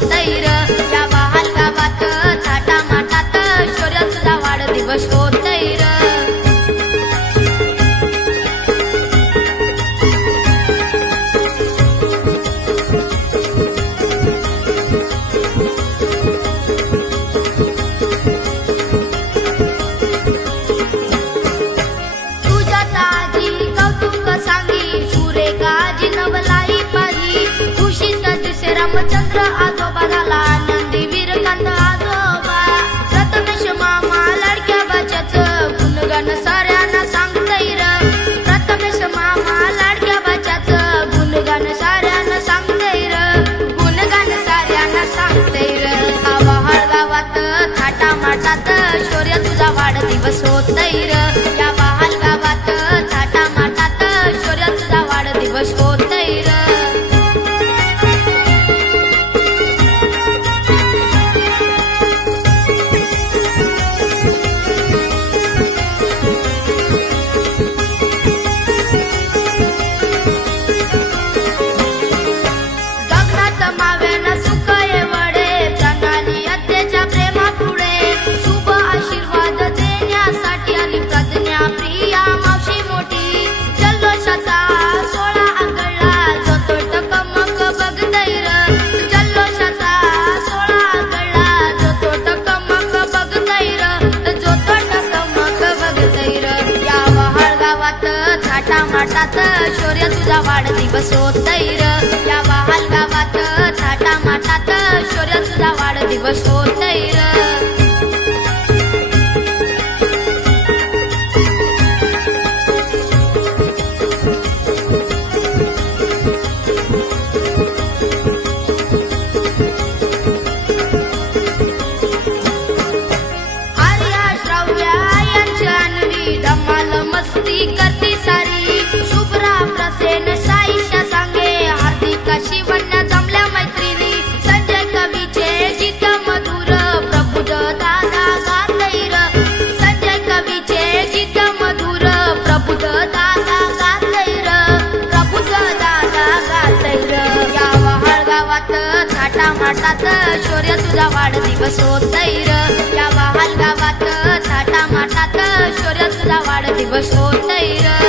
होतैर या बहाल गावात थाटा माटात शौर्य तुझा वाढदिवस होतैर तुझ्या ताजी कौतुक सांगी सुरेखाजी नवलाई पाही खुशीत दिसे रामचंद्र आजोबा झाला नंदीवीर कांत आजोबा प्रथमेश मामा लाडक्या बाच्याचं गुणगान साऱ्यांना सांगतैर प्रथमेश मामा लाडक्या बाच्याचं गुणगान साऱ्यांना सांगतैर गुणगान साऱ्यांना सांगतैर आवाहळ गावात थाटा माटात शौर्य तुझा वाढदिवस होतैर या बहाल गावात थाटा माटात शौर्य तुझा वाढदिवस होतैर गगनात मावेन सुख येवडे प्रणाली अत्तेच्या प्रेमा पुढे शुभ आशीर्वाद देण्यासाठी आली प्रज्ञा प्रिया मावशी मोठी जल्लोषाचा सोळा आगळला जो तो टकमक बघतैर जल्लोषाचा सोळा आगळला जो तो टकमक बघतैर जो तो टकमक बघतैर या वहाळ गावात थाटा माटात शौर्य तुझा वाढदिवस होतैर या बहाल गावात थाटा माटात शौर्य तुझा वाढदिवस होतैर आर्या श्राव्या यांच्या अन्वी धमाल मस्ती करती सारी शुभ्रा प्रसेन साईशा सांगे हार्दिका शिवण्या जमल्या मैत्रिणी संजय कवीचे गीत मधुर प्रबुद्ध दादा गातैर संजय कवीचे गीत मधुर प्रबुद्ध दादा गातैर प्रबुद्ध दादा गातैर या वहाळ गावात थाटा माटात शौर्य तुझा वाढदिवस होतैर या बहाल गावात थाटा माटात शौर्य तुझा वाढदिवस होतैर